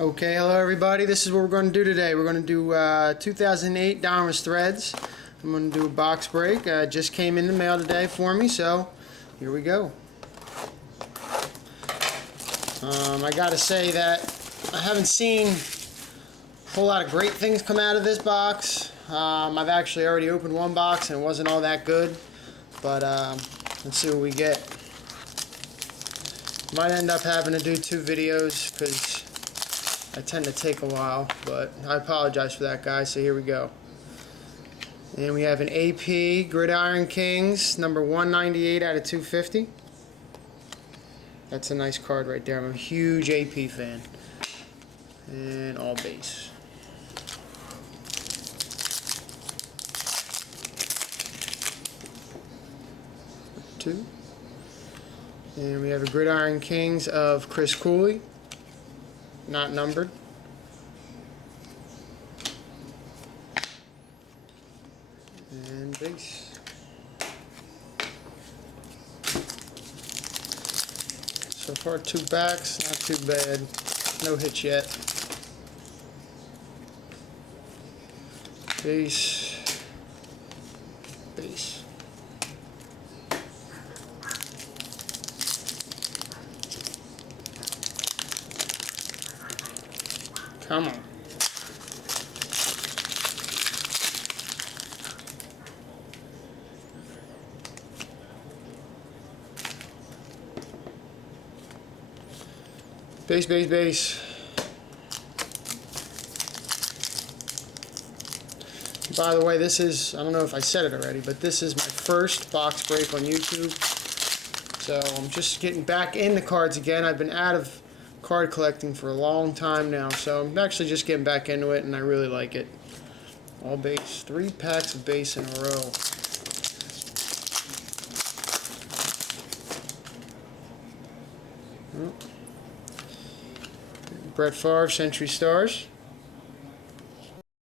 Okay, hello everybody. This is what we're going to do today. We're going to do 2008 Donruss Threads. I'm going to do a box break. Just came in the mail today for me, so here we go. I gotta say that I haven't seen a whole lot of great things come out of this box. I've actually already opened one box and it wasn't all that good, but let's see what we get. Might end up having to do 2 videos because I tend to take a while, but I apologize for that, guys. So here we go. And we have an AP Gridiron Kings, number 198 out of 250. That's a nice card right there. I'm a huge AP fan. And all base. Two. And we have a Gridiron Kings of Chris Cooley, not numbered. And base. So far 2 backs, not too bad. No hits yet. Base. Base. Come on. Base, base, base. By the way, this is, I don't know if I said it already, but this is my first box break on YouTube. So I'm just getting back into cards again. I've been out of card collecting for a long time now, so I'm actually just getting back into it and I really like it. All base. 3 packs of base in a row. Brett Favre, Century Stars.